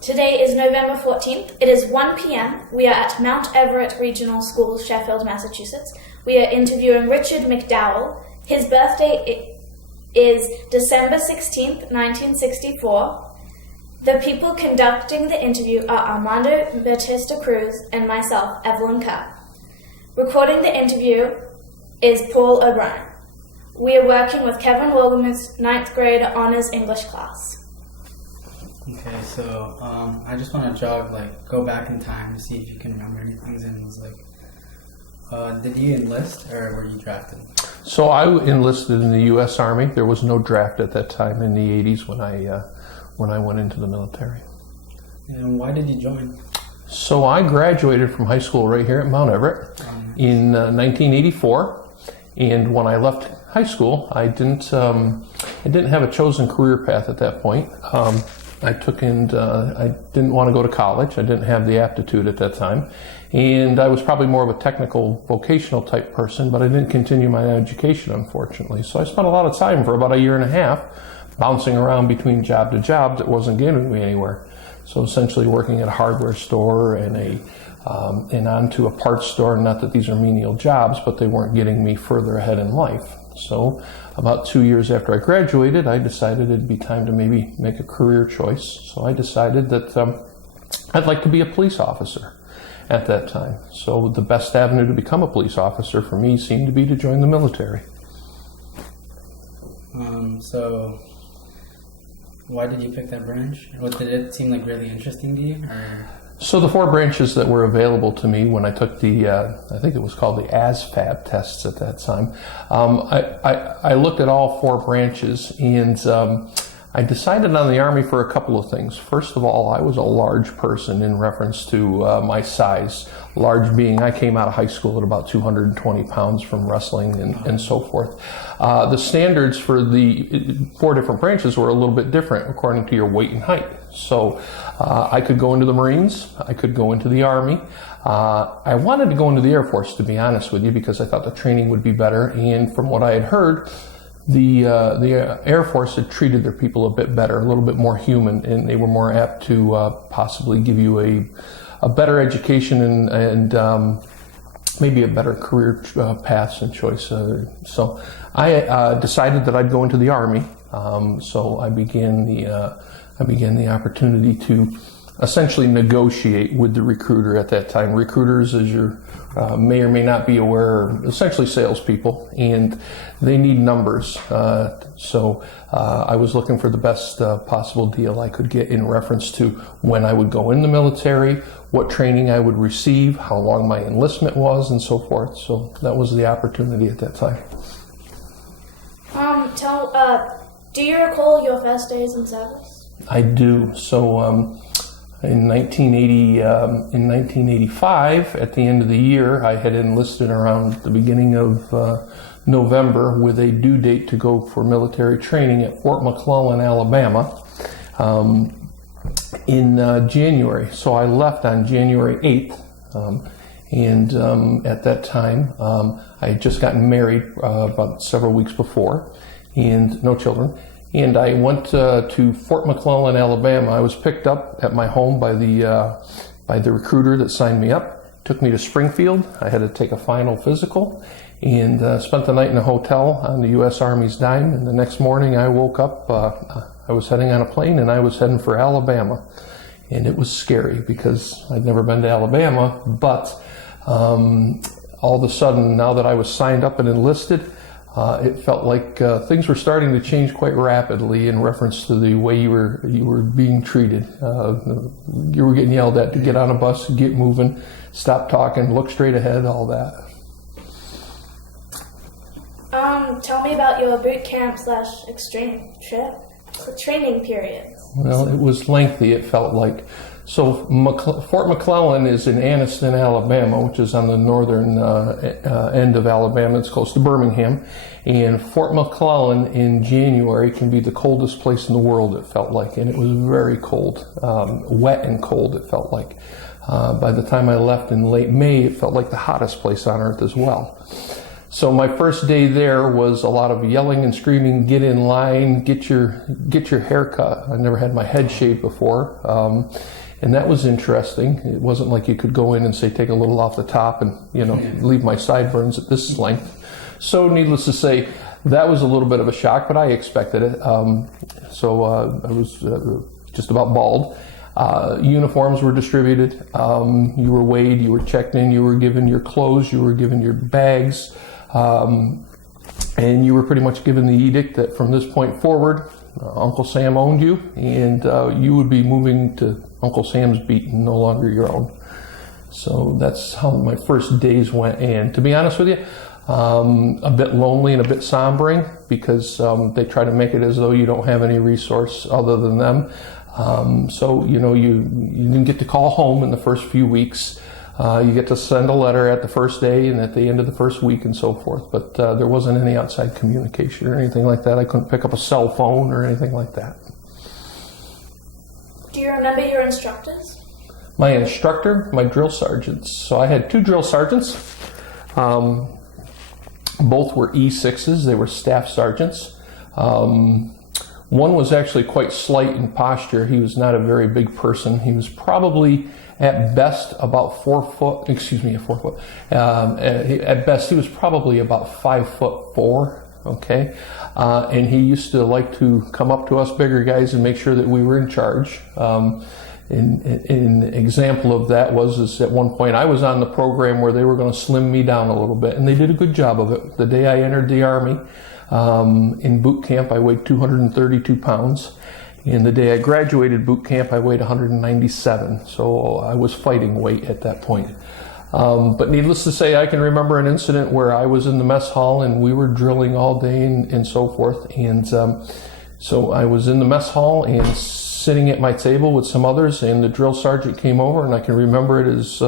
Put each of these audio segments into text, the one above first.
Today is November 14th. It is 1 p.m. We are at Mount Everett Regional School, Sheffield, Massachusetts. We are interviewing Richard McDowell. His birthday is December 16th, 1964. The people conducting the interview are Armando Batista Cruz and myself, Evelyn Kerr. Recording the interview is Paul O'Brien. We are working with Kevin Williams' 9th grade honors English class. Okay, so I just want to go back in time to see if you can remember anything. And it was did you enlist or were you drafted? So I enlisted in the U.S. Army. There was no draft at that time in the 80s when I went into the military. And why did you join? So I graduated from high school right here at Mount Everett in 1984, and when I left high school, I didn't have a chosen career path at that point. I didn't want to go to college. I didn't have the aptitude at that time. And I was probably more of a technical, vocational type person, but I didn't continue my education, unfortunately. So I spent a lot of time for about a year and a half bouncing around between job to job that wasn't getting me anywhere. So essentially working at a hardware store and onto a parts store. Not that these are menial jobs, but they weren't getting me further ahead in life. So about 2 years after I graduated, I decided it'd be time to maybe make a career choice. So I decided that I'd like to be a police officer at that time. So the best avenue to become a police officer for me seemed to be to join the military. So why did you pick that branch? Did it seem really interesting to you? Or? So the 4 branches that were available to me when I took the, I think it was called the ASVAB tests at that time, I looked at all 4 branches, and I decided on the Army for a couple of things. First of all, I was a large person in reference to my size. Large being, I came out of high school at about 220 pounds from wrestling and so forth. The standards for the 4 different branches were a little bit different according to your weight and height. So I could go into the Marines, I could go into the Army. I wanted to go into the Air Force, to be honest with you, because I thought the training would be better. And from what I had heard, the Air Force had treated their people a bit better, a little bit more human, and they were more apt to possibly give you a better education and maybe a better career paths and choice. So I decided that I'd go into the Army. So I began the opportunity to essentially negotiate with the recruiter at that time. Recruiters, as you may or may not be aware, are essentially salespeople, and they need numbers. So I was looking for the best possible deal I could get in reference to when I would go in the military, what training I would receive, how long my enlistment was, and so forth. So that was the opportunity at that time. Do you recall your first days in service? I do. So in 1985, at the end of the year, I had enlisted around the beginning of November with a due date to go for military training at Fort McClellan, Alabama, in January. So I left on January 8th, and at that time, I had just gotten married about several weeks before, and no children. And I went to Fort McClellan, Alabama. I was picked up at my home by the recruiter that signed me up. Took me to Springfield. I had to take a final physical, and spent the night in a hotel on the U.S. Army's dime. And the next morning, I woke up. I was heading on a plane, and I was heading for Alabama. And it was scary because I'd never been to Alabama. But all of a sudden, now that I was signed up and enlisted, it felt like things were starting to change quite rapidly in reference to the way you were being treated. You were getting yelled at to get on a bus, get moving, stop talking, look straight ahead, all that. Tell me about your boot camp / extreme training periods. Well, it was lengthy, it felt like. So Fort McClellan is in Anniston, Alabama, which is on the northern end of Alabama. It's close to Birmingham. And Fort McClellan in January can be the coldest place in the world, it felt like. And it was very cold, wet and cold, it felt like. By the time I left in late May, it felt like the hottest place on earth as well. So my first day there was a lot of yelling and screaming, get in line, get your hair cut. I never had my head shaved before. And that was interesting. It wasn't like you could go in and say, take a little off the top and, leave my sideburns at this length. So needless to say, that was a little bit of a shock, but I expected it. So I was just about bald. Uniforms were distributed. You were weighed, you were checked in, you were given your clothes, you were given your bags. And you were pretty much given the edict that from this point forward, Uncle Sam owned you, and you would be moving to Uncle Sam's beat and no longer your own. So that's how my first days went. And to be honest with you, a bit lonely and a bit sombering, because they try to make it as though you don't have any resource other than them. So you didn't get to call home in the first few weeks. You get to send a letter at the first day and at the end of the first week and so forth. But there wasn't any outside communication or anything like that. I couldn't pick up a cell phone or anything like that. Do you remember your instructors? My instructor, my drill sergeants. So I had 2 drill sergeants. Both were E6s. They were staff sergeants. One was actually quite slight in posture. He was not a very big person. He was probably at best about 4 foot, at best he was probably about 5'4", okay? And he used to like to come up to us bigger guys and make sure that we were in charge. An example of that was at one point I was on the program where they were going to slim me down a little bit, and they did a good job of it. The day I entered the Army, in boot camp, I weighed 232 pounds. And the day I graduated boot camp, I weighed 197. So I was fighting weight at that point. But needless to say, I can remember an incident where I was in the mess hall and we were drilling all day and so forth. And so I was in the mess hall and sitting at my table with some others, and the drill sergeant came over, and I can remember it as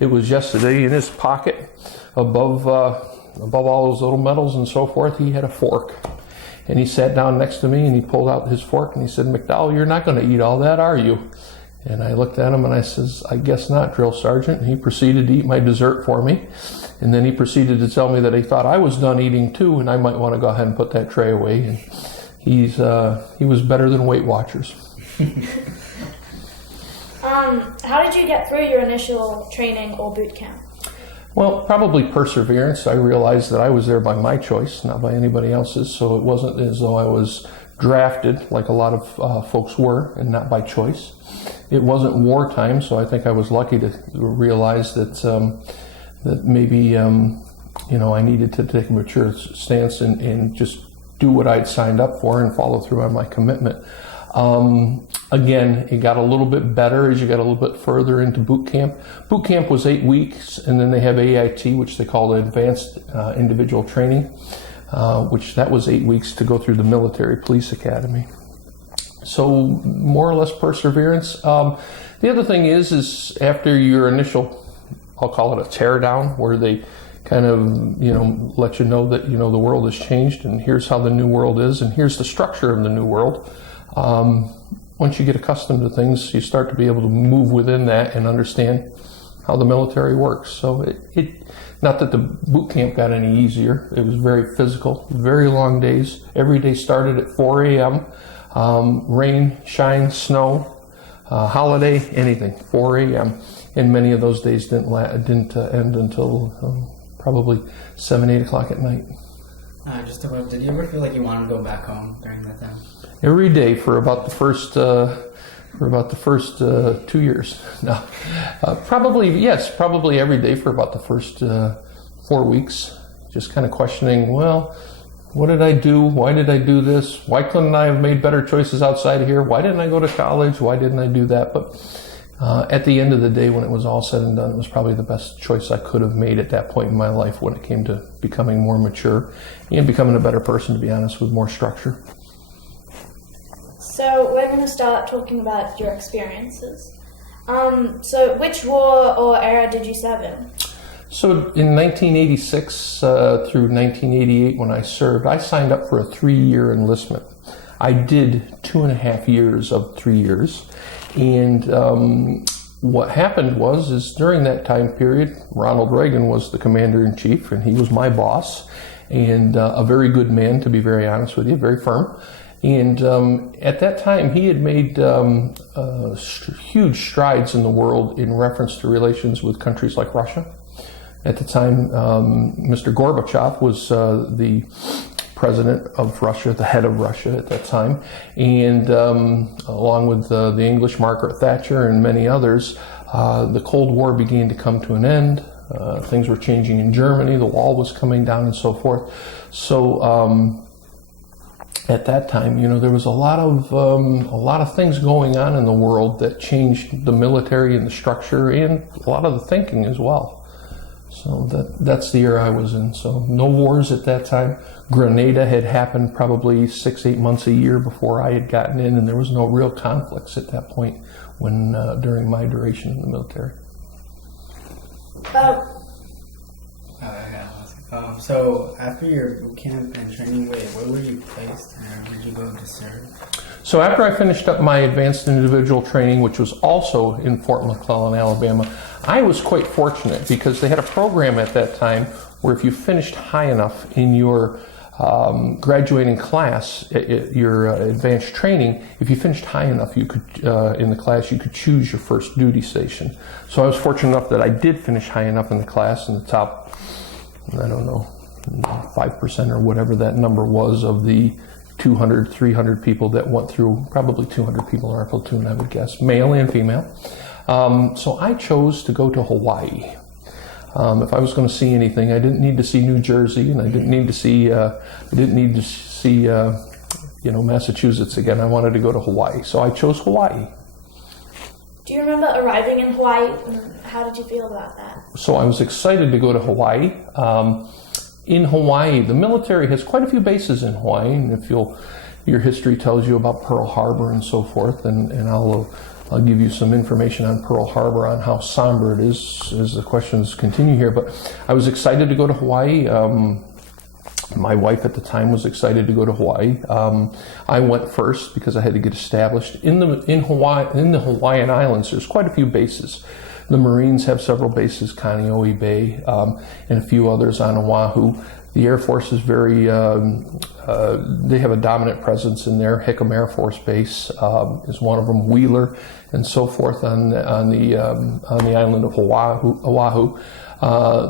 it was yesterday. In his pocket, above all those little medals and so forth, he had a fork. And he sat down next to me and he pulled out his fork and he said, "McDowell, you're not going to eat all that, are you?" And I looked at him and I says, "I guess not, drill sergeant." And he proceeded to eat my dessert for me. And then he proceeded to tell me that he thought I was done eating too, and I might want to go ahead and put that tray away. And he was better than Weight Watchers. How did you get through your initial training or boot camp? Well, probably perseverance. I realized that I was there by my choice, not by anybody else's. So it wasn't as though I was drafted like a lot of folks were, and not by choice. It wasn't wartime, so I think I was lucky to realize that maybe I needed to take a mature stance and just do what I'd signed up for and follow through on my commitment. Again, it got a little bit better as you got a little bit further into boot camp. Boot camp was 8 weeks, and then they have AIT, which they call Advanced Individual Training, which that was 8 weeks to go through the Military Police Academy. So more or less perseverance. The other thing is after your initial, I'll call it a tear down, where they kind of, let you know that, the world has changed and here's how the new world is and here's the structure of the new world. Once you get accustomed to things, you start to be able to move within that and understand how the military works. So it not that the boot camp got any easier. It was very physical, very long days. Every day started at 4 a.m. Rain, shine, snow, holiday, anything, 4 a.m. And many of those days didn't end until probably 7, 8 o'clock at night. Did you ever feel like you wanted to go back home during that time? Every day for about the first 2 years. No, probably every day for about the first 4 weeks. Just kind of questioning, well, what did I do? Why did I do this? Why couldn't I have made better choices outside of here? Why didn't I go to college? Why didn't I do that? But at the end of the day, when it was all said and done, it was probably the best choice I could have made at that point in my life when it came to becoming more mature and becoming a better person, to be honest, with more structure. So we're going to start talking about your experiences. So which war or era did you serve in? So in 1986 through 1988, when I served, I signed up for a 3-year enlistment. I did 2.5 years of 3 years. And what happened is during that time period, Ronald Reagan was the commander-in-chief, and he was my boss, and a very good man, to be very honest with you, very firm. And at that time, he had made huge strides in the world in reference to relations with countries like Russia. At the time, Mr. Gorbachev was the president of Russia, the head of Russia at that time, and along with the English Margaret Thatcher and many others, the Cold War began to come to an end. Things were changing in Germany, the wall was coming down and so forth. So at that time, you know, there was a lot of things going on in the world that changed the military and the structure and a lot of the thinking as well. So that's the era I was in. So no wars at that time. Grenada had happened probably 6-8 months a year before I had gotten in, and there was no real conflicts at that point when during my duration in the military. So after your boot camp and training, where were you placed, and where did you go to serve? So after I finished up my advanced individual training, which was also in Fort McClellan, Alabama, I was quite fortunate because they had a program at that time where if you finished high enough in your graduating class, your advanced training, if you finished high enough, you could in the class, you could choose your first duty station. So I was fortunate enough that I did finish high enough in the class, in the top, I don't know, 5% or whatever that number was of the 200, 300 people that went through, probably 200 people in our platoon, I would guess, male and female. So I chose to go to Hawaii. If I was going to see anything, I didn't need to see New Jersey, and I didn't need to see, Massachusetts again. I wanted to go to Hawaii, so I chose Hawaii. Do you remember arriving in Hawaii? How did you feel about that? So I was excited to go to Hawaii. In Hawaii, the military has quite a few bases in Hawaii, and if your history tells you about Pearl Harbor and so forth, and I'll give you some information on Pearl Harbor, on how somber it is as the questions continue here. But I was excited to go to Hawaii. My wife at the time was excited to go to Hawaii. I went first because I had to get established. In the Hawaiian Islands, there's quite a few bases. The Marines have several bases, Kaneohe Bay, and a few others on Oahu. The Air Force is they have a dominant presence in there. Hickam Air Force Base is one of them, Wheeler, and so forth on the island of Oahu.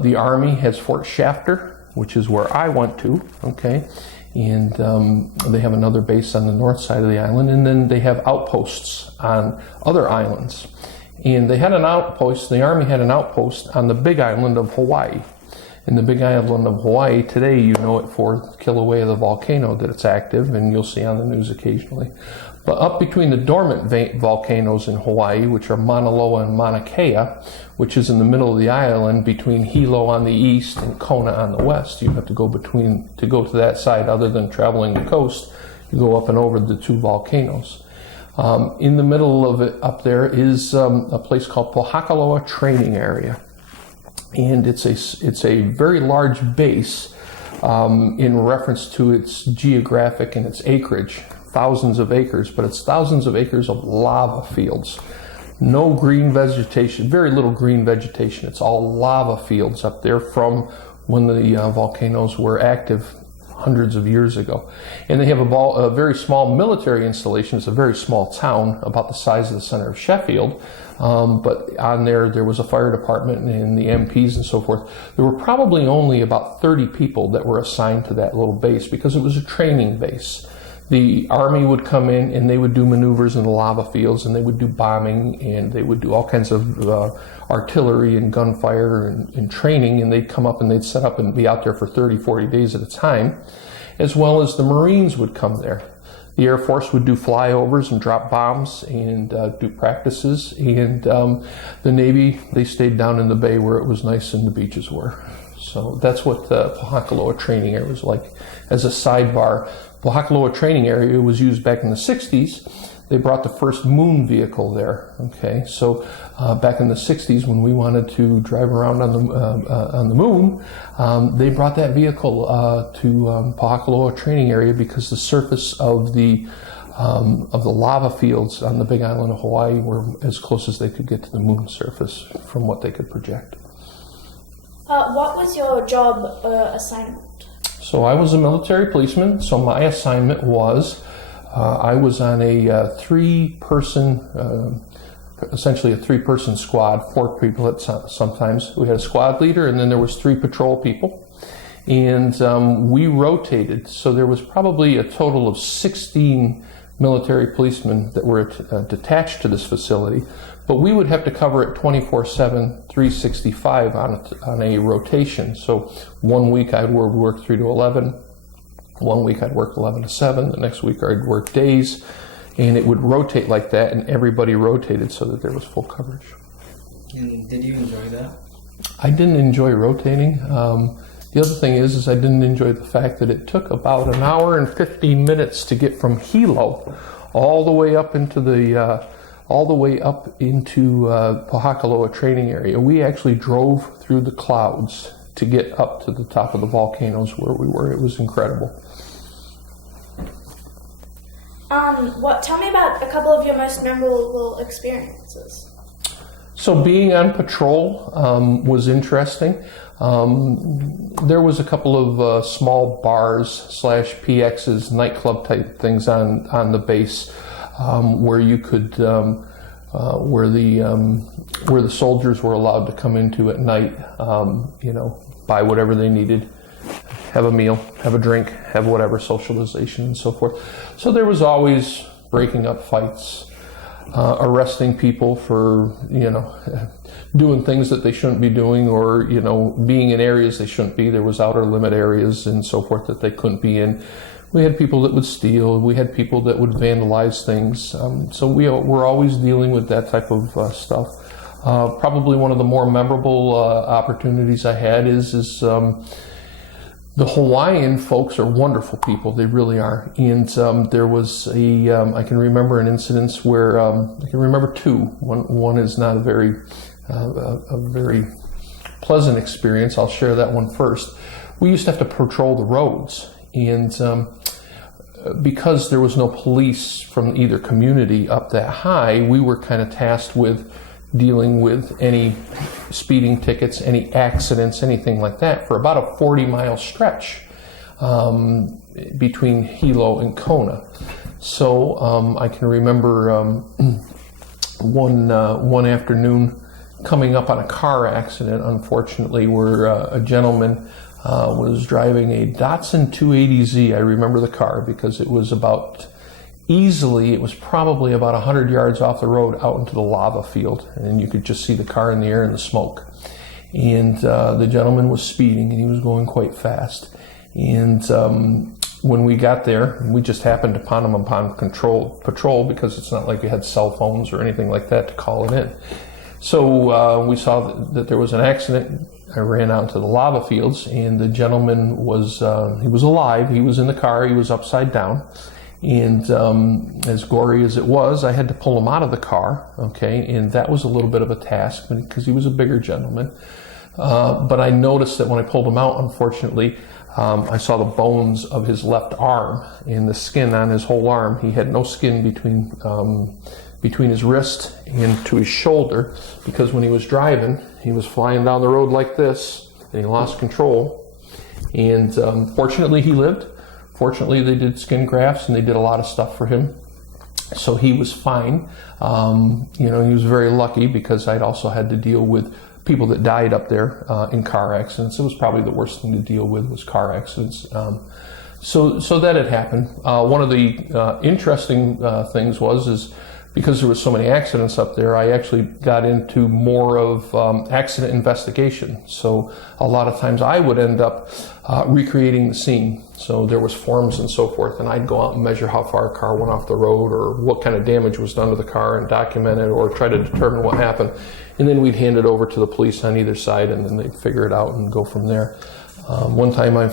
The Army has Fort Shafter, which is where I went to, okay? And they have another base on the north side of the island, and then they have outposts on other islands. And they had an outpost, the Army had an outpost on the big island of Hawaii. In the big island of Hawaii, today you know it for Kilauea, the volcano, that it's active, and you'll see on the news occasionally. But up between the dormant volcanoes in Hawaii, which are Mauna Loa and Mauna Kea, which is in the middle of the island between Hilo on the east and Kona on the west, you have to go to go to that side other than traveling the coast. You go up and over the two volcanoes. In the middle of it up there is a place called Pohakaloa Training Area. And it's a very large base in reference to its geographic and its acreage, thousands of acres, but it's thousands of acres of lava fields. No green vegetation, very little green vegetation. It's all lava fields up there from when the volcanoes were active hundreds of years ago. And they have a very small military installation. It's a very small town, about the size of the center of Sheffield. But on there was a fire department and the MPs and so forth. There were probably only about 30 people that were assigned to that little base because it was a training base. The Army would come in and they would do maneuvers in the lava fields, and they would do bombing, and they would do all kinds of artillery and gunfire and training, and they'd come up and they'd set up and be out there for 30, 40 days at a time, as well as the Marines would come there. The Air Force would do flyovers and drop bombs and do practices, and the Navy, they stayed down in the bay where it was nice and the beaches were. So that's what the Pohakaloa Training Area was like. As a sidebar, Pohakaloa Training Area was used back in the 60s. They brought the first moon vehicle there. Okay, so back in the 60s, when we wanted to drive around on the moon, they brought that vehicle to Pohakaloa Training Area because the surface of the of the lava fields on the Big Island of Hawaii were as close as they could get to the moon's surface from what they could project. What was your job assignment? So I was a military policeman, so my assignment was I was on a essentially a three-person squad, 4 people at sometimes. We had a squad leader, and then there was 3 patrol people. And we rotated, so there was probably a total of 16 military policemen that were detached to this facility, but we would have to cover it 24/7, 365 on a rotation. So one week I'd work 3 to 11, one week I'd work 11 to 7, the next week I'd work days, and it would rotate like that, and everybody rotated so that there was full coverage. And did you enjoy that? I didn't enjoy rotating. The other thing is I didn't enjoy the fact that it took about an hour and 15 minutes to get from Hilo all the way up into Pohakaloa training area. We actually drove through the clouds to get up to the top of the volcanoes where we were. It was incredible. Tell me about a couple of your most memorable experiences. So being on patrol was interesting. There was a couple of small bars / PXs, nightclub type things on the base where you could where the soldiers were allowed to come into at night, buy whatever they needed, have a meal, have a drink, have whatever, socialization and so forth. So there was always breaking up fights, arresting people for, doing things that they shouldn't be doing, or, being in areas they shouldn't be. There was outer limit areas and so forth that they couldn't be in. We had people that would steal. We had people that would vandalize things. So we're always dealing with that type of stuff. Probably one of the more memorable opportunities I had is the Hawaiian folks are wonderful people. They really are. And there was I can remember an incident where, I can remember 2. One is not a very pleasant experience. I'll share that one first. We used to have to patrol the roads. And because there was no police from either community up that high, we were kind of tasked with dealing with any speeding tickets, any accidents, anything like that for about a 40-mile stretch between Hilo and Kona. So I can remember one afternoon coming up on a car accident, unfortunately, where a gentleman was driving a Datsun 280Z. I remember the car because it was probably about 100 yards off the road out into the lava field, and you could just see the car in the air and the smoke. And the gentleman was speeding, and he was going quite fast. And when we got there, we just happened upon him upon patrol, because it's not like we had cell phones or anything like that to call it in. So we saw that there was an accident. I ran out into the lava fields, and the gentleman was alive. He was in the car. He was upside down. And as gory as it was, I had to pull him out of the car, okay? And that was a little bit of a task because he was a bigger gentleman. But I noticed that when I pulled him out, unfortunately, I saw the bones of his left arm and the skin on his whole arm. He had no skin between his wrist and to his shoulder, because when he was driving, he was flying down the road like this, and he lost control. And fortunately, he lived. Fortunately, they did skin grafts, and they did a lot of stuff for him. So he was fine. He was very lucky, because I'd also had to deal with people that died up there in car accidents. It was probably the worst thing to deal with was car accidents. So that had happened. One of the interesting things is because there was so many accidents up there, I actually got into more of accident investigation. So a lot of times I would end up recreating the scene. So there was forms and so forth, and I'd go out and measure how far a car went off the road, or what kind of damage was done to the car, and document it, or try to determine what happened. And then we'd hand it over to the police on either side, and then they'd figure it out and go from there. One time we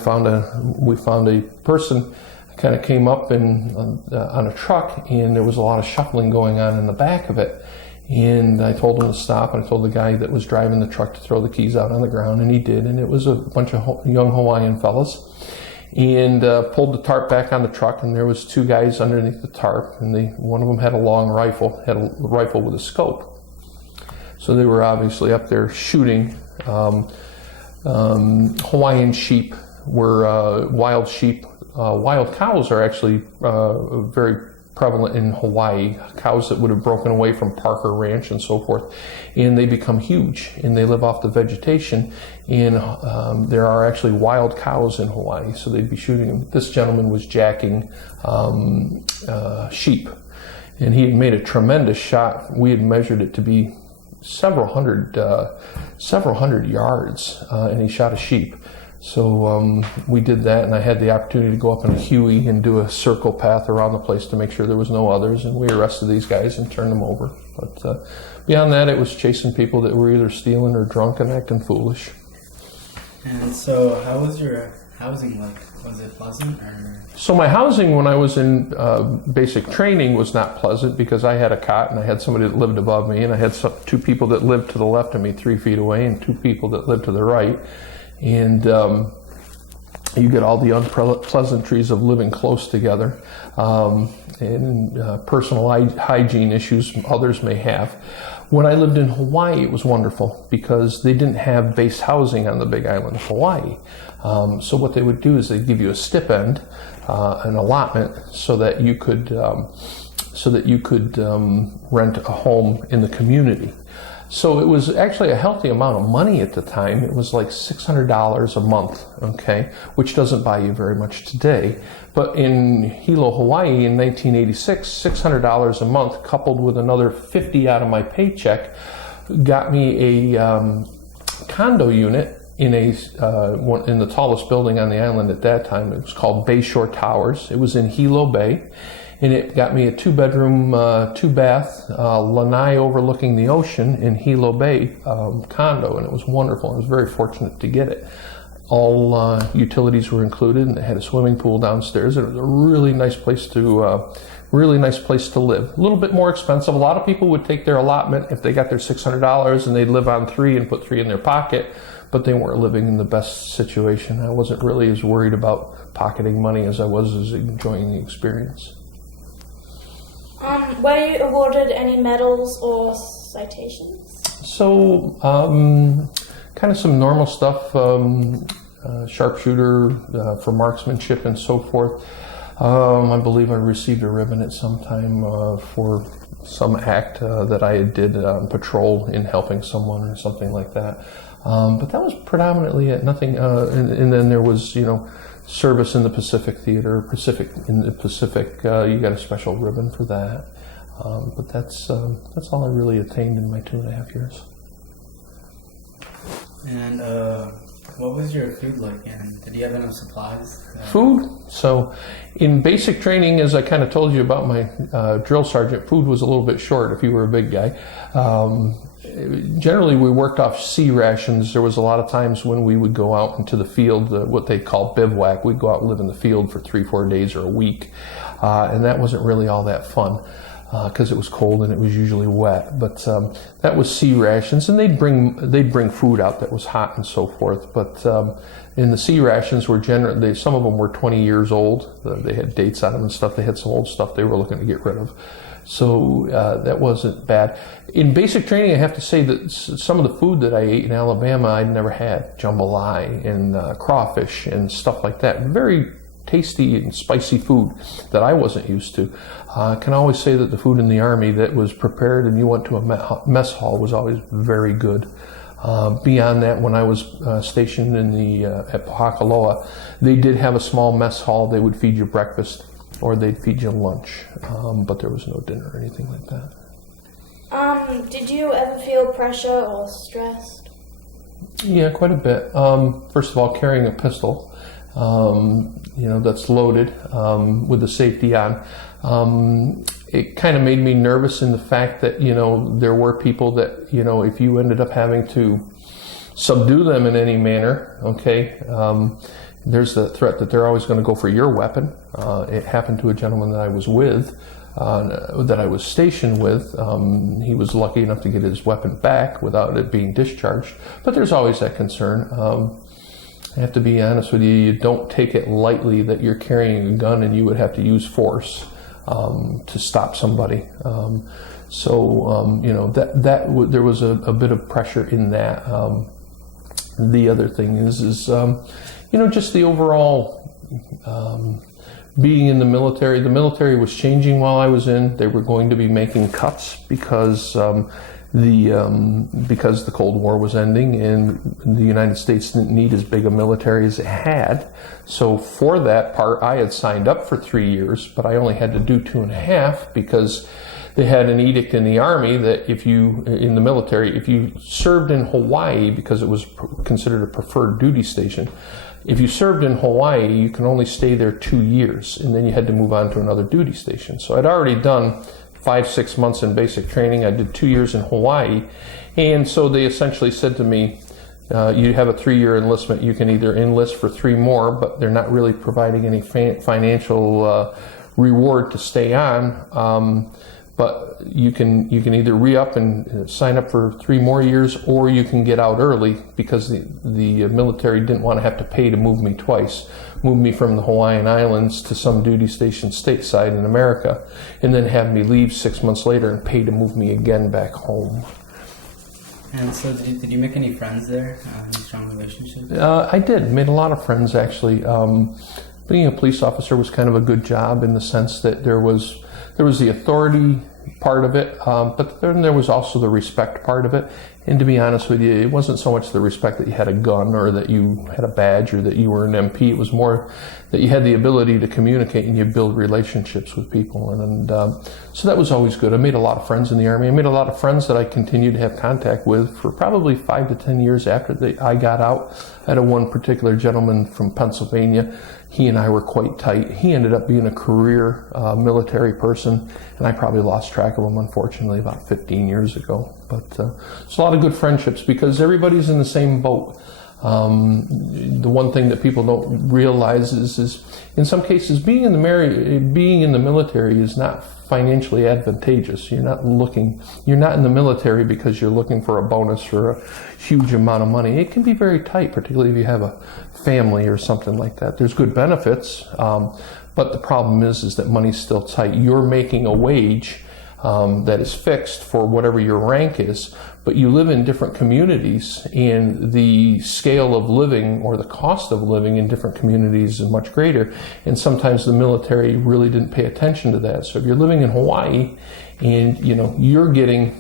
found a person kind of came up on a truck, and there was a lot of shuffling going on in the back of it. And I told him to stop, and I told the guy that was driving the truck to throw the keys out on the ground, and he did. And it was a bunch of young Hawaiian fellas. and pulled the tarp back on the truck, and there was two guys underneath the tarp, and one of them had a long rifle, with a scope. So they were obviously up there shooting. Hawaiian sheep were wild sheep. Wild cows are actually very prevalent in Hawaii, cows that would have broken away from Parker Ranch and so forth, and they become huge, and they live off the vegetation, and there are actually wild cows in Hawaii, so they'd be shooting them. This gentleman was jacking sheep, and he had made a tremendous shot. We had measured it to be several hundred yards, and he shot a sheep. So we did that, and I had the opportunity to go up in a Huey and do a circle path around the place to make sure there was no others, and we arrested these guys and turned them over. But beyond that, it was chasing people that were either stealing or drunk and acting foolish. And so how was your housing like? Was it pleasant? Or? So my housing when I was in basic training was not pleasant because I had a cot and I had somebody that lived above me, and I had two people that lived to the left of me 3 feet away and two people that lived to the right. And you get all the unpleasantries of living close together, and personal hygiene issues others may have. When I lived in Hawaii, it was wonderful because they didn't have base housing on the Big Island of Hawaii. So what they would do is they'd give you a stipend, an allotment, so that you could rent a home in the community. So it was actually a healthy amount of money at the time. It was like $600 a month, okay, which doesn't buy you very much today. But in Hilo, Hawaii in 1986, $600 a month coupled with another $50 out of my paycheck got me a condo unit in the tallest building on the island at that time. It was called Bayshore Towers. It was in Hilo Bay. And it got me a 2-bedroom, 2-bath, lanai overlooking the ocean in Hilo Bay condo, and it was wonderful. I was very fortunate to get it. All utilities were included, and it had a swimming pool downstairs. And it was a really nice place to live. A little bit more expensive. A lot of people would take their allotment if they got their $600 and they'd live on 3 and put 3 in their pocket, but they weren't living in the best situation. I wasn't really as worried about pocketing money as I was enjoying the experience. Were you awarded any medals or citations? So, kind of some normal stuff, sharpshooter for marksmanship and so forth. I believe I received a ribbon at some time for some act that I did on patrol in helping someone or something like that. But that was predominantly it. Nothing, and then there was, service in the Pacific Theater, in the Pacific, you got a special ribbon for that. But that's all I really attained in my 2.5 years. And what was your food like? And did you have enough supplies? Food? So in basic training, as I kind of told you about my drill sergeant, food was a little bit short if you were a big guy. Generally, we worked off C rations. There was a lot of times when we would go out into the field, what they call bivouac. We'd go out and live in the field for 3-4 days or a week, and that wasn't really all that fun because it was cold and it was usually wet. But that was C rations, and they'd bring food out that was hot and so forth. But in the C rations were generally, some of them were 20 years old. They had dates on them and stuff. They had some old stuff they were looking to get rid of. So that wasn't bad. In basic training, I have to say that some of the food that I ate in Alabama, I'd never had. Jambalaya and crawfish and stuff like that. Very tasty and spicy food that I wasn't used to. I can always say that the food in the Army that was prepared and you went to a mess hall was always very good. Beyond that, when I was stationed in at Pohakaloa, they did have a small mess hall. They would feed you breakfast or they'd feed you lunch, but there was no dinner or anything like that. Did you ever feel pressure or stressed? Yeah, quite a bit. First of all, carrying a pistol, that's loaded with the safety on. It kind of made me nervous in the fact that, there were people that, if you ended up having to subdue them in any manner, okay, there's the threat that they're always going to go for your weapon. It happened to a gentleman that I was with, that I was stationed with. He was lucky enough to get his weapon back without it being discharged, but there's always that concern. I have to be honest with you, you don't take it lightly that you're carrying a gun and you would have to use force to stop somebody. There was a bit of pressure in that. The other thing is just the overall being in the military. The military was changing while I was in. They were going to be making cuts because the Cold War was ending and the United States didn't need as big a military as it had. So for that part, I had signed up for 3 years, but I only had to do 2.5 because they had an edict in the Army that if you served in Hawaii, because it was considered a preferred duty station, if you served in Hawaii, you can only stay there 2 years, and then you had to move on to another duty station. So I'd already done 5-6 months in basic training. I did 2 years in Hawaii, and so they essentially said to me, you have a 3-year enlistment. You can either enlist for 3 more, but they're not really providing any financial reward to stay on. But you can either re-up and sign up for 3 more years, or you can get out early because the military didn't want to have to pay to move me twice. Move me from the Hawaiian Islands to some duty station stateside in America, and then have me leave 6 months later and pay to move me again back home. And so did you make any friends there? Any strong relationships? I did. Made a lot of friends, actually. Being a police officer was kind of a good job in the sense that there was the authority part of it, but then there was also the respect part of it. And to be honest with you, it wasn't so much the respect that you had a gun or that you had a badge or that you were an MP. It was more that you had the ability to communicate and you build relationships with people. And so that was always good. I made a lot of friends in the Army. I made a lot of friends that I continued to have contact with for probably 5 to 10 years after I got out. I had one particular gentleman from Pennsylvania. He and I were quite tight. He ended up being a career military person, and I probably lost track of him, unfortunately, about 15 years ago. But it's a lot of good friendships because everybody's in the same boat. The one thing that people don't realize is in some cases, being in the military is not financially advantageous. You're not in the military because you're looking for a bonus or a huge amount of money. It can be very tight, particularly if you have a family or something like that. There's good benefits, but the problem is that money's still tight. You're making a wage that is fixed for whatever your rank is, but you live in different communities, and the scale of living or the cost of living in different communities is much greater, and sometimes the military really didn't pay attention to that. So if you're living in Hawaii and you're getting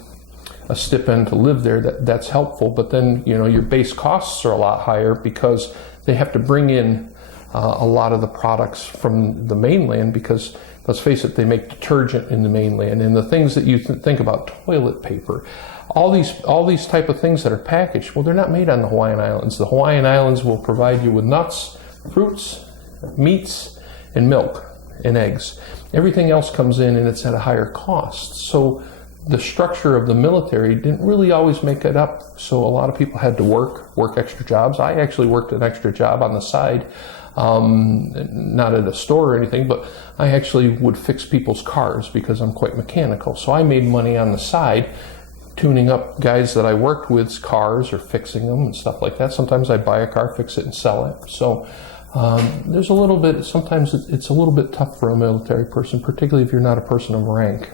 a stipend to live there, that's helpful, but then your base costs are a lot higher because they have to bring in a lot of the products from the mainland because, let's face it, they make detergent in the mainland, and the things that you think about, toilet paper, all these type of things that are packaged, well, they're not made on the Hawaiian Islands. The Hawaiian Islands will provide you with nuts, fruits, meats, and milk and eggs. Everything else comes in and it's at a higher cost. So the structure of the military didn't really always make it up. So a lot of people had to work extra jobs. I actually worked an extra job on the side. Not at a store or anything, but I actually would fix people's cars because I'm quite mechanical. So I made money on the side tuning up guys that I worked with's cars or fixing them and stuff like that. Sometimes I'd buy a car, fix it, and sell it. So there's a little bit, sometimes it's a little bit tough for a military person, particularly if you're not a person of rank.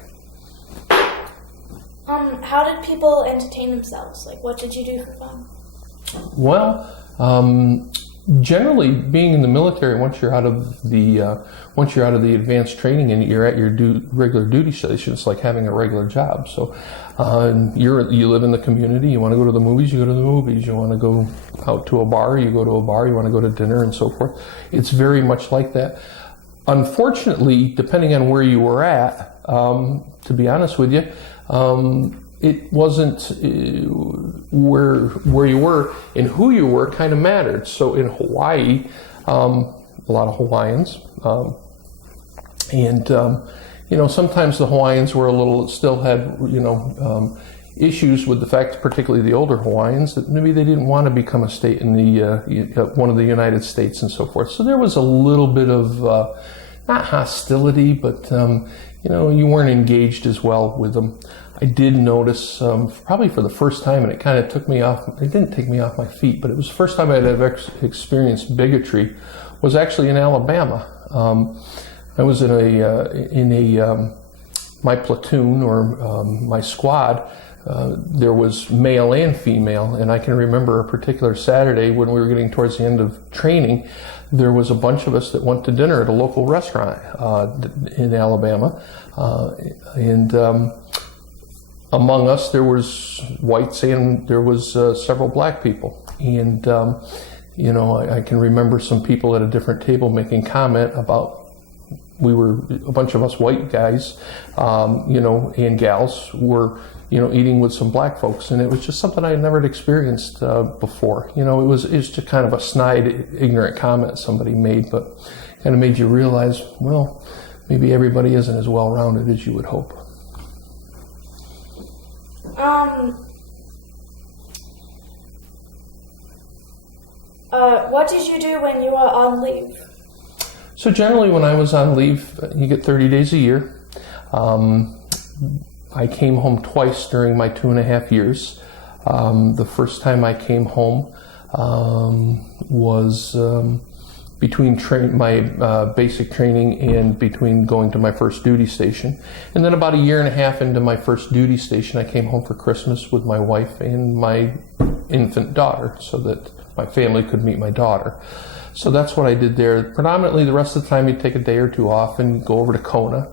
How did people entertain themselves? Like, what did you do for fun? Well, generally, being in the military, once you're out of the advanced training and you're at your regular duty station, it's like having a regular job. So you live in the community. You want to go to the movies, you go to the movies. You want to go out to a bar, you go to a bar. You want to go to dinner and so forth. It's very much like that. Unfortunately, depending on where you were at, to be honest with you, it wasn't where you were and who you were kind of mattered. So in Hawaii, a lot of Hawaiians, sometimes the Hawaiians were still had issues with the fact, particularly the older Hawaiians, that maybe they didn't want to become a state in one of the United States and so forth. So there was a little bit of not hostility, but you weren't engaged as well with them. I did notice, probably for the first time, and it kind of took me off, it didn't take me off my feet, but it was the first time I'd ever experienced bigotry, was actually in Alabama. I was in my platoon, or my squad. There was male and female, and I can remember a particular Saturday when we were getting towards the end of training, there was a bunch of us that went to dinner at a local restaurant in Alabama, and among us there was whites and there was several black people, and I can remember some people at a different table making comment about, we were, a bunch of us white guys, and gals were, eating with some black folks, and it was just something I had never experienced before. It was just kind of a snide, ignorant comment somebody made, but kind of made you realize, well, maybe everybody isn't as well-rounded as you would hope. What did you do when you were on leave? So generally when I was on leave, you get 30 days a year. I came home twice during my 2.5 years. The first time I came home was between my basic training and between going to my first duty station. And then about 1.5 years into my first duty station, I came home for Christmas with my wife and my infant daughter so that my family could meet my daughter. So that's what I did there. Predominantly the rest of the time you'd take a day or two off and go over to Kona,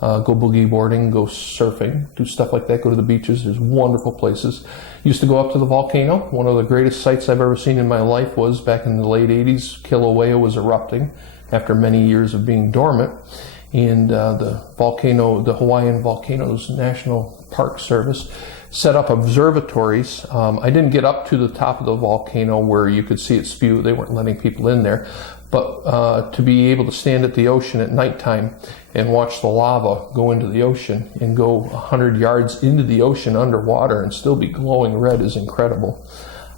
go boogie boarding, go surfing, do stuff like that, go to the beaches. There's wonderful places. Used to go up to the volcano. One of the greatest sights I've ever seen in my life was back in the late 80s. Kilauea was erupting after many years of being dormant. And the Hawaiian Volcanoes National Park Service set up observatories. I didn't get up to the top of the volcano where you could see it spew. They weren't letting people in there. But to be able to stand at the ocean at nighttime and watch the lava go into the ocean and go 100 yards into the ocean underwater and still be glowing red is incredible.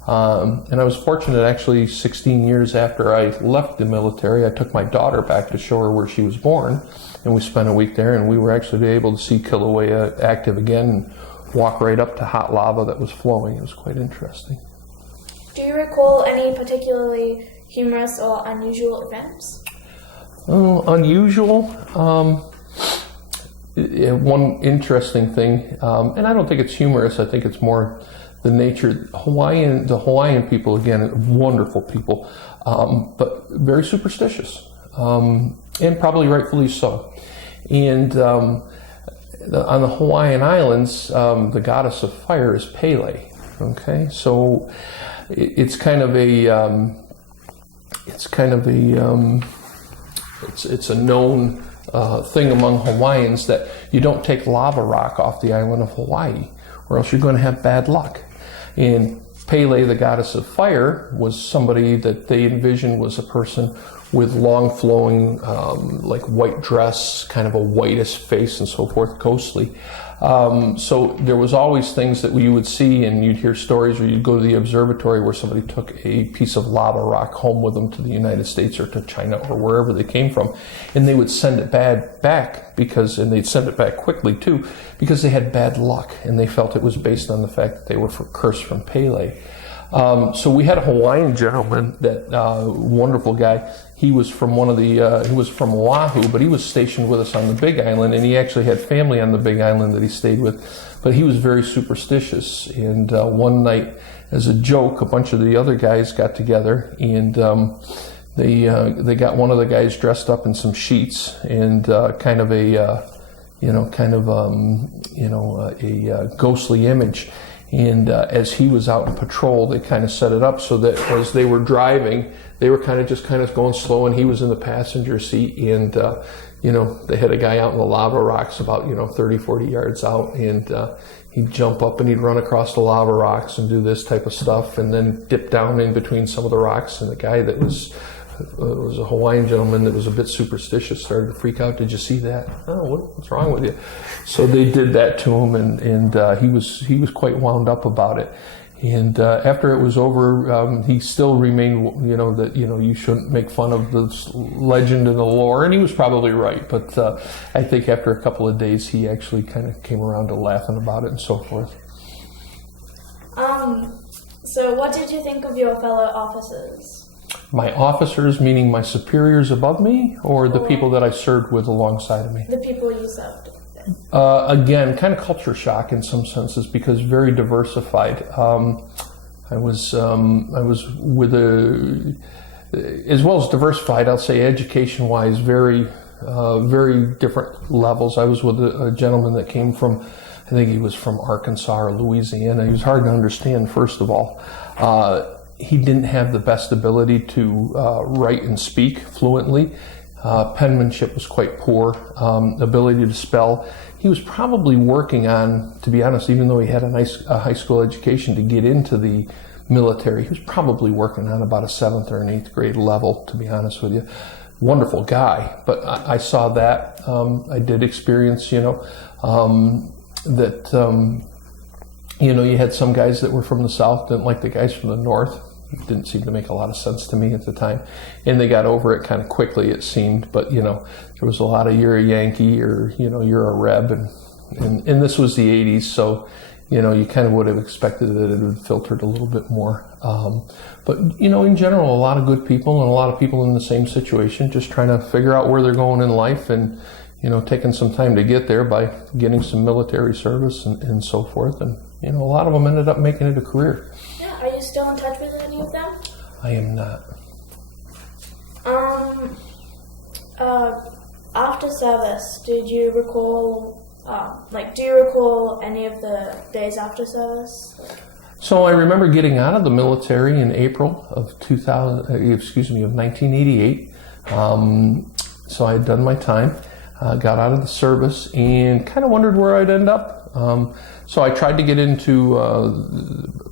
And I was fortunate, actually, 16 years after I left the military, I took my daughter back to show her where she was born, and we spent a week there, and we were actually able to see Kilauea active again and walk right up to hot lava that was flowing. It was quite interesting. Do you recall any particularly humorous or unusual events? Unusual. One interesting thing, and I don't think it's humorous, I think it's more the nature. The Hawaiian people, again, wonderful people, but very superstitious, and probably rightfully so. And on the Hawaiian Islands, the goddess of fire is Pele. Okay, so it's a known thing among Hawaiians that you don't take lava rock off the island of Hawaii, or else you're going to have bad luck. And Pele, the goddess of fire, was somebody that they envisioned was a person with long flowing, like white dress, kind of a whitish face and so forth, ghostly. So there was always things that you would see, and you'd hear stories, or you'd go to the observatory where somebody took a piece of lava rock home with them to the United States or to China or wherever they came from, and they would send it back and they'd send it back quickly too, because they had bad luck, and they felt it was based on the fact that they were cursed from Pele. So we had a Hawaiian gentleman, that wonderful guy. He was from he was from Oahu, but he was stationed with us on the Big Island, and he actually had family on the Big Island that he stayed with. But he was very superstitious, and one night, as a joke, a bunch of the other guys got together, and they got one of the guys dressed up in some sheets and kind of a ghostly image. And as he was out in patrol, they kind of set it up so that as they were driving, they were kind of going slow, and he was in the passenger seat. And, they had a guy out in the lava rocks about, 30, 40 yards out. And he'd jump up and he'd run across the lava rocks and do this type of stuff, and then dip down in between some of the rocks. And the guy that was a Hawaiian gentleman that was a bit superstitious started to freak out. Did you see that? Oh, what's wrong with you? So they did that to him, and he was quite wound up about it. And after it was over, he still remained, that you shouldn't make fun of the legend and the lore, and he was probably right. But I think after a couple of days, he actually kind of came around to laughing about it and so forth. So what did you think of your fellow officers? My officers, meaning my superiors above me, or the people that I served with alongside of me? The people you served. Again, kind of culture shock in some senses because very diversified. I was with as well as diversified. I'll say education-wise, very different levels. I was with a gentleman that came from, I think he was from Arkansas or Louisiana. He was hard to understand. First of all, he didn't have the best ability to write and speak fluently. Penmanship was quite poor. Ability to spell. He was probably working on, to be honest, even though he had a high school education to get into the military, he was probably working on about a 7th or an 8th grade level, to be honest with you. Wonderful guy, but I saw that. I did experience, that, you had some guys that were from the South, didn't like the guys from the North. It didn't seem to make a lot of sense to me at the time. And they got over it kind of quickly, it seemed. But, there was a lot of you're a Yankee or, you're a Reb. And this was the 80s, so, you kind of would have expected that it would have filtered a little bit more. But, in general, a lot of good people and a lot of people in the same situation, just trying to figure out where they're going in life and, taking some time to get there by getting some military service and so forth. And, a lot of them ended up making it a career. Are you still in touch with any of them? I am not. After service, did you recall, do you recall any of the days after service? So I remember getting out of the military in April of 1988. So I had done my time, got out of the service, and kind of wondered where I'd end up. So I tried to get into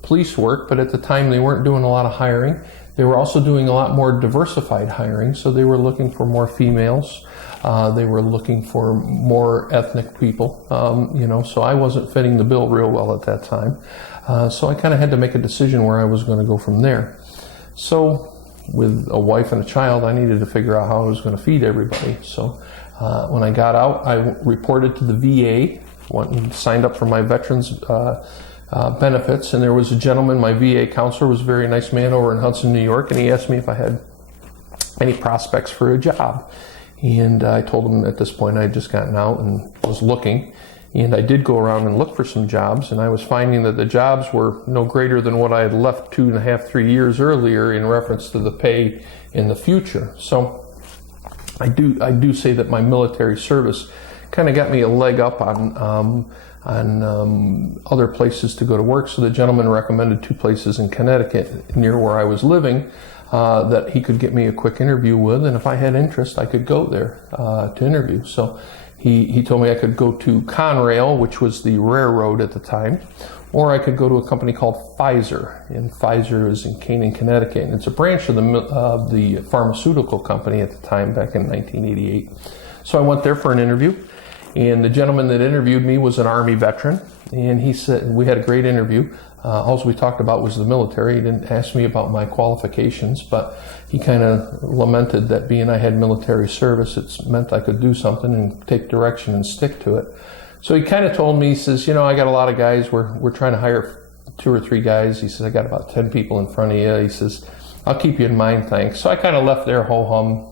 police work, but at the time they weren't doing a lot of hiring. They were also doing a lot more diversified hiring, so they were looking for more females. They were looking for more ethnic people, so I wasn't fitting the bill real well at that time. So I kind of had to make a decision where I was going to go from there. So with a wife and a child, I needed to figure out how I was going to feed everybody. So when I got out, I reported to the VA, went and signed up for my veterans benefits, and there was a gentleman, my VA counselor was a very nice man over in Hudson, New York, and he asked me if I had any prospects for a job. And I told him at this point I had just gotten out and was looking, and I did go around and look for some jobs, and I was finding that the jobs were no greater than what I had left 2.5, 3 years earlier in reference to the pay in the future. So I do say that my military service kind of got me a leg up on other places to go to work. So the gentleman recommended 2 places in Connecticut near where I was living that he could get me a quick interview with, and if I had interest, I could go there to interview. So he told me I could go to Conrail, which was the railroad at the time, or I could go to a company called Pfizer, and Pfizer is in Canaan, Connecticut, and it's a branch of the pharmaceutical company at the time back in 1988. So I went there for an interview. And the gentleman that interviewed me was an Army veteran, and he said, we had a great interview. All we talked about was the military. He didn't ask me about my qualifications, but he kind of lamented that being I had military service, it meant I could do something and take direction and stick to it. So he kind of told me, he says, I got a lot of guys, we're trying to hire 2 or 3 guys. He says, I got about 10 people in front of you. He says, I'll keep you in mind, thanks. So I kind of left there ho-hum.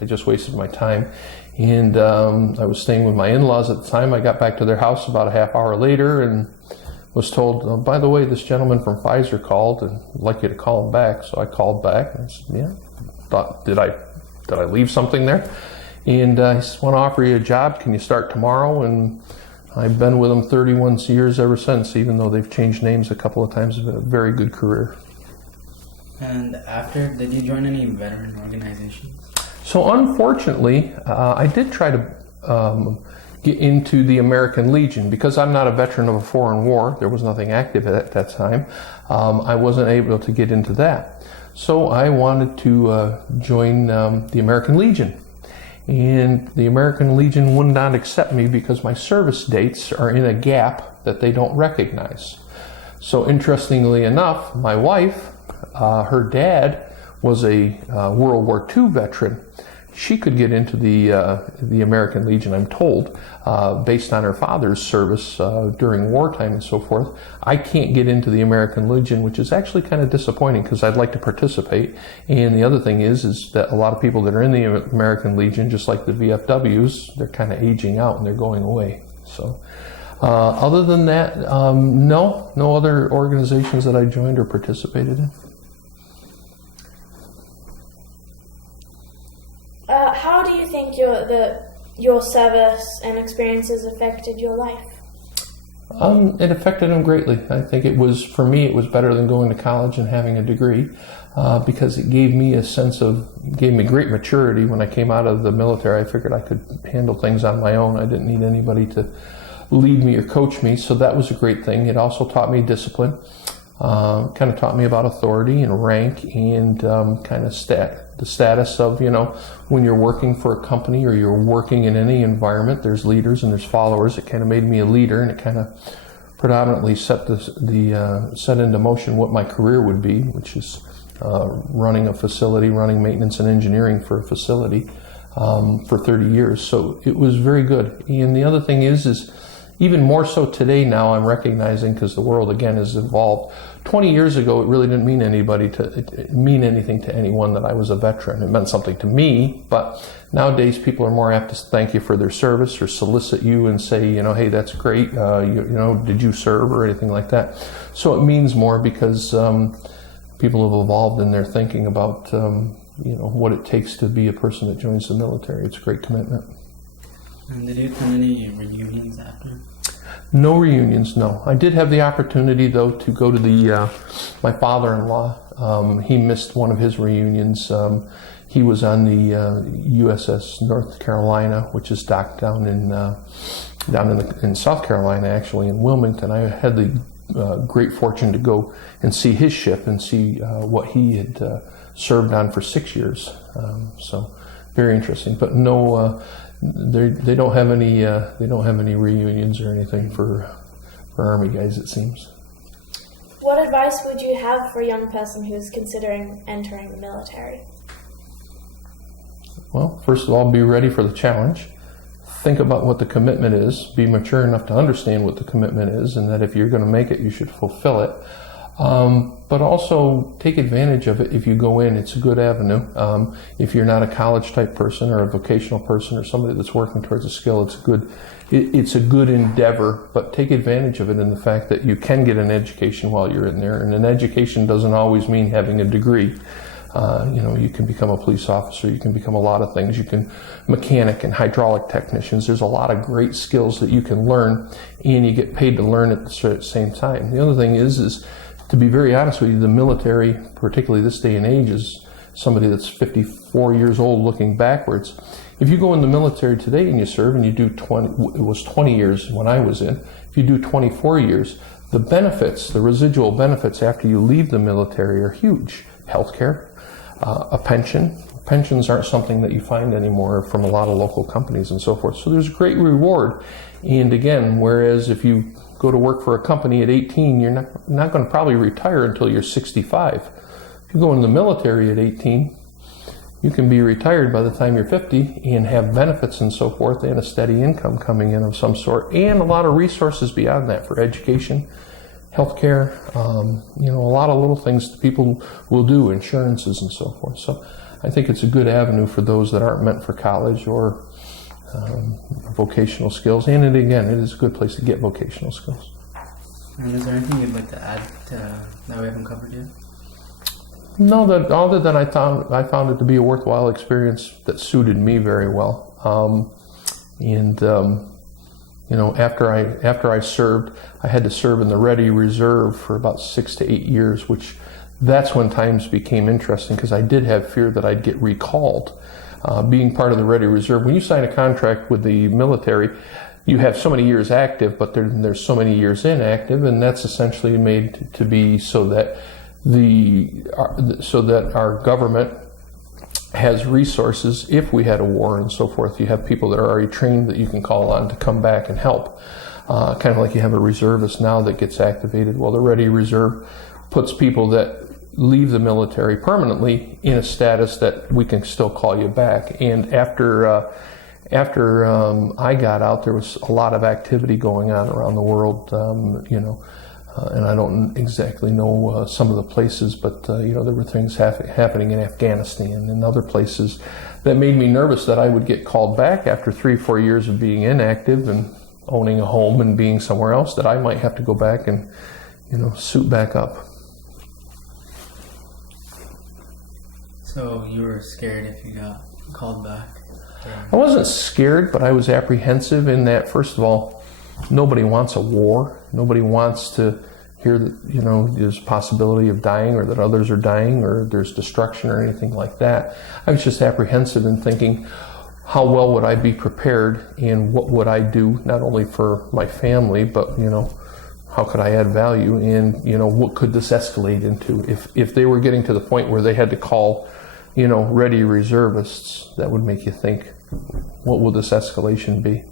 I just wasted my time. And I was staying with my in-laws at the time. I got back to their house about a half hour later and was told, oh, by the way, this gentleman from Pfizer called and I'd like you to call him back. So I called back and I said, yeah. Thought, did I leave something there? And he said, I want to offer you a job. Can you start tomorrow? And I've been with them 31 years ever since, even though they've changed names a couple of times. It's been a very good career. And after, did you join any veteran organizations? So unfortunately, I did try to get into the American Legion because I'm not a veteran of a foreign war. There was nothing active at that time. I wasn't able to get into that. So I wanted to join the American Legion. And the American Legion would not accept me because my service dates are in a gap that they don't recognize. So interestingly enough, my wife, her dad was a World War II veteran. She could get into the American Legion, I'm told, based on her father's service during wartime and so forth. I can't get into the American Legion, which is actually kind of disappointing because I'd like to participate. And the other thing is that a lot of people that are in the American Legion, just like the VFWs, they're kind of aging out and they're going away. So other than that, no other organizations that I joined or participated in. How do you think your service and experiences affected your life? It affected them greatly. I think it was, for me, it was better than going to college and having a degree because it gave me gave me great maturity. When I came out of the military, I figured I could handle things on my own. I didn't need anybody to lead me or coach me, so that was a great thing. It also taught me discipline, kind of taught me about authority and rank and kind of the status of, when you're working for a company or you're working in any environment, there's leaders and there's followers. It kind of made me a leader, and it kind of predominantly set into motion what my career would be, which is running a facility, running maintenance and engineering for a facility for 30 years. So it was very good. And the other thing is even more so today now, I'm recognizing, because the world again has evolved. 20 years ago, it really didn't mean anything to anyone that I was a veteran. It meant something to me, but nowadays people are more apt to thank you for their service or solicit you and say, hey, that's great. Did you serve or anything like that? So it means more because people have evolved in their thinking about what it takes to be a person that joins the military. It's a great commitment. And did you attend any reunions after? No reunions, no. I did have the opportunity, though, to go to my father-in-law. He missed one of his reunions. He was on the USS North Carolina, which is docked down in South Carolina, actually, in Wilmington. I had the great fortune to go and see his ship and see what he had served on for 6 years. So very interesting, but no. They don't have any reunions or anything for Army guys, it seems. What advice would you have for a young person who's considering entering the military? Well, first of all, be ready for the challenge. Think about what the commitment is. Be mature enough to understand what the commitment is, and that if you're going to make it, you should fulfill it. But also take advantage of it if you go in. It's a good avenue. If you're not a college type person or a vocational person or somebody that's working towards a skill, it's a good endeavor, but take advantage of it in the fact that you can get an education while you're in there. And an education doesn't always mean having a degree. You can become a police officer, you can become a lot of things. You can mechanic and hydraulic technicians. There's a lot of great skills that you can learn, and you get paid to learn at the same time. The other thing is to be very honest with you, the military, particularly this day and age, is somebody that's 54 years old looking backwards. If you go in the military today and you serve and you do 20 years when I was in, if you do 24 years, the benefits, the residual benefits after you leave the military are huge. Healthcare, a pension. Pensions aren't something that you find anymore from a lot of local companies and so forth. So there's great reward. And again, whereas if you go to work for a company at 18, you're not going to probably retire until you're 65. If you go in the military at 18, you can be retired by the time you're 50 and have benefits and so forth and a steady income coming in of some sort and a lot of resources beyond that for education, healthcare, a lot of little things that people will do, insurances and so forth. So I think it's a good avenue for those that aren't meant for college or vocational skills, and it is a good place to get vocational skills. And is there anything you'd like to add that we haven't covered yet? No, other than I found it to be a worthwhile experience that suited me very well. After I served, I had to serve in the Ready Reserve for about 6 to 8 years, which that's when times became interesting because I did have fear that I'd get recalled. Being part of the Ready Reserve, when you sign a contract with the military, you have so many years active, but there's so many years inactive, and that's essentially made to be so that our government has resources if we had a war and so forth. You have people that are already trained that you can call on to come back and help. kind of like you have a reservist now that gets activated. Well, the Ready Reserve puts people that leave the military permanently in a status that we can still call you back. And after I got out, there was a lot of activity going on around the world, and I don't exactly know some of the places, but there were things happening in Afghanistan and other places that made me nervous that I would get called back after 3-4 years of being inactive and owning a home and being somewhere else, that I might have to go back and suit back up. So you were scared if you got called back? I wasn't scared, but I was apprehensive in that, first of all, nobody wants a war. Nobody wants to hear that, there's a possibility of dying, or that others are dying, or there's destruction or anything like that. I was just apprehensive in thinking, how well would I be prepared, and what would I do, not only for my family, but, how could I add value, and, what could this escalate into? If they were getting to the point where they had to call, ready reservists, that would make you think, what will this escalation be?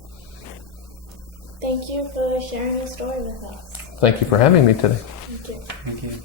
Thank you for sharing your story with us. Thank you for having me today. Thank you. Thank you.